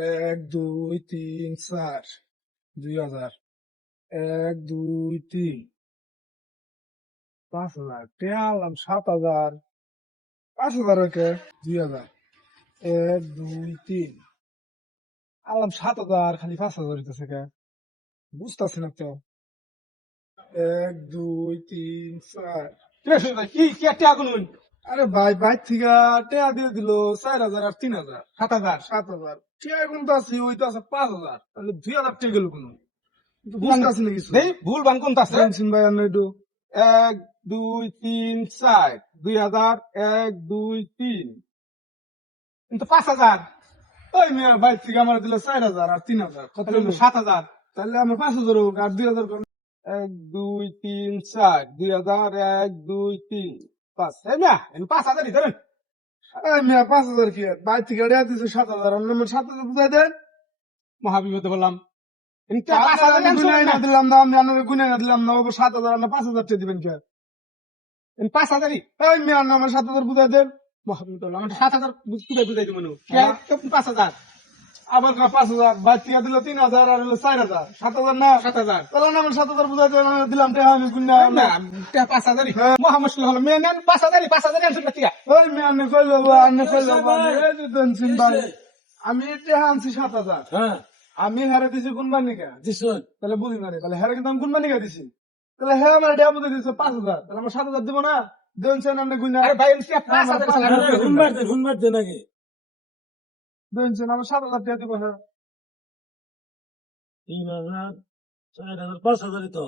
এক দুই তিন চার 2000, 1 2 3 5,000 টিয়া আনলাম 7,000, 5,000 ওকে 2,000, 1 2 3 আনলাম 7,000, খালি 5,000 হইতেছে কে বুঝতেছি না তো। 1 2 3 4 কি কি টিয়া গুনুন আরে ভাই ভাই থেকে টিয়া দিয়ে দিল 4,000 আর 3,000, 7,000 7,000 টিয়া এখন তো আছে ওই তো আছে 5,000, তাহলে 2,000 টিয়া গেল কোনো বুঝতেছি না কিছু। দেই ভুল বান কোনটা আছে জানছেন ভাই আপনি একটু 1 2 3 4 2000 1 2 3 কিন্তু 5,000 ওই মেয়ে ভাই থেকে আমার দিল 4,000 আর 3,000 কত হলো? 7,000 তাহলে আমার 5,000 হোক আর 2,000 কম। 1 2 3 4 2000 1 2 3 5 এই মিয়া এন 5,000 ই ধরেন এই মেয়ে 5,000 কি আর? ভাই থেকে রেয়া দিছে 7,000, অন্য আমার 7,000 বুঝাই দেন। মহাবিপদে বললাম এনটা আমি 5,000 গুনাই না আনছো দিলাম না, আমি আপনার গুনাই না দিলাম না, ওকে 7,000 আর 5,000 টাকা দিবেন কে? এন 5,000 ই এই মেয়ে আপনি আমার 7,000 বুঝাই দেন। মহাবিপদে বললাম 7,000 বুঝতে বুঝাই দিব কে হ্যাঁ। তো 5,000 আবার 5,000, ভাই থেকে দিল 3,000 আর হলো 4,000, 7,000 না? 7,000 তাহলে না আমার 7,000 বুঝাই দেন, আমি দিলাম টাকা, আমি গুনাই না না। টা 5,000 ই হ্যাঁ। মহা মুশকিল হলো মেয়ে নেন 5,000 ই 5,000 আনছো টিয়া ওই মেয়ে আপনি কইলো ভাই, আপনি কইলো ভাই, এই যে জানছেন ভাই, আমি টাকা আনছি 7,000, হ্যাঁ আমি হারে দিছি কোনবানি কে? দিছুন তাহলে বুঝি না রে, তাহলে হ্যাঁ কিন্তু আমি কোনবানি কে দিছি? তাহলে হ্যাঁ আমার টাকা বুঝে দিছে 5,000, তাহলে আমার 7,000 দিব না? দেনছেন আপনি গুনা, আরে ভাই এনটা 5,000 হুনবার দে নাকি দেনছেন আমার 7,000 টাকা দিব না? 3,000 4,000 5,000 তো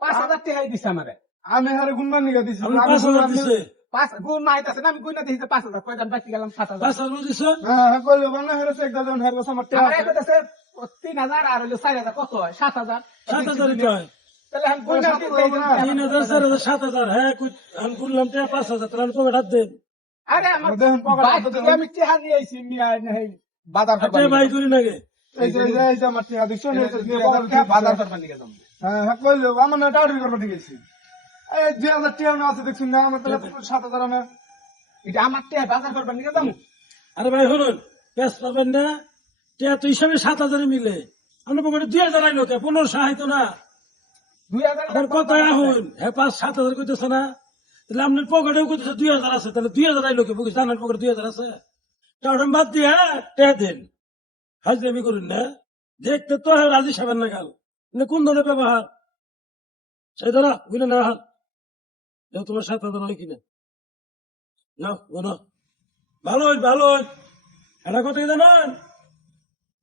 5,000 টাকাই দিছে আমারে আমি হারে কোনবানি কে দিছি? আমি আমি 5,000 আপনি- দিছে 5 গুণ মাইতাছে না আমি গুণ দিতে 5,000 কয়টা বাকি গেলাম 7,000 5,000 দিছুন হ্যাঁ হ্যাঁ কইলো বানা হারে চেক দাও, হারে বস আমার টাকা আমার আছে। কইতাছে 3,000 আর হলো 4,000 কত হয় 7,000 7,000 কয় তাহলে আমি গুণ দিতে 3,000 4,000 7,000 হ্যাঁ আমি করলাম 5,000 তাহলে আমি কবে হাত দেন আরে আমার দেখেন পকেট বাইক হাতে থেকে আমি টাকা নিয়ে আইছি মিয়া নাই বাজার করবার আচ্ছা ভাই করি নাকি এই যে এই যে আমার টাকা দিছো না, এই যে বাজার করবার নিয়ে গেলাম হ্যাঁ হ্যাঁ কইলো আমার না টাকা করতে ঠিক আছে। এই 2,000 টাকা না আছে দেখছেন না, আমার তাহলে 7,000 আমার। এটা আমার টাকা বাজার করবার নিয়ে গেলাম আরে ভাই শুনুন পেস পাবেন না টিয়া তো হিসাবে 7,000 মিলে আমরা পকেটে 2,000 আইলো কে 1500 আইতো না 2,000 আবার কত আহুন হ্যাঁ 5-7,000 কইতেছে না তাহলে আপনার পকেটেও কইতেছে 2,000 আছে তাহলে 2,000 আইলো কে বুঝছেন আপনার পকেটে 2,000 আছে টাউন বাদ দিয়ে টিয়া দেন হাজরামি করুন না দেখতে তো রাজি সাবেন না কাল কোন ধরনের ব্যবহার সেই ধরা বুঝলেন না হাল তোমার 7,000 হয় কিনা না বলো ভালো এটা কথা জানান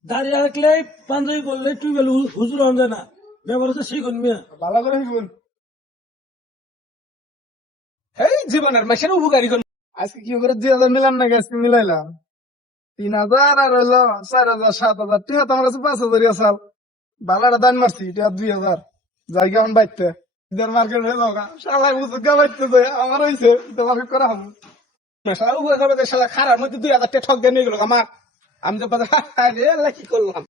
দাঁড়িয়ে রাখলে পাঞ্জাবি বললে তুই বলে হুজুর হন যায় না ব্যবহার হচ্ছে শিখুন মিয়া ভালো করে শিখুন। এই জীবনের মাসের উপকারী কোন আজকে কি করে 2,000 মিলাম না, আজকে মিলাইলাম 3,000 আর হইলো 4,000 7,000 টাকা, তোমার কাছে 5,000 আসাল বালাটা দান মারছি এটা 2,000 যাই কেমন বাইতে মার্কেট হয়ে যাও সালাই বুঝো গা বাইতে যায় আমার হয়েছে তোমার করা হবে। সারা উপকার করবে সারা খারাপ মধ্যে 2,000 টাকা ঠক দিয়ে নিয়ে গেল আমার আমি তো বাজার কি করলাম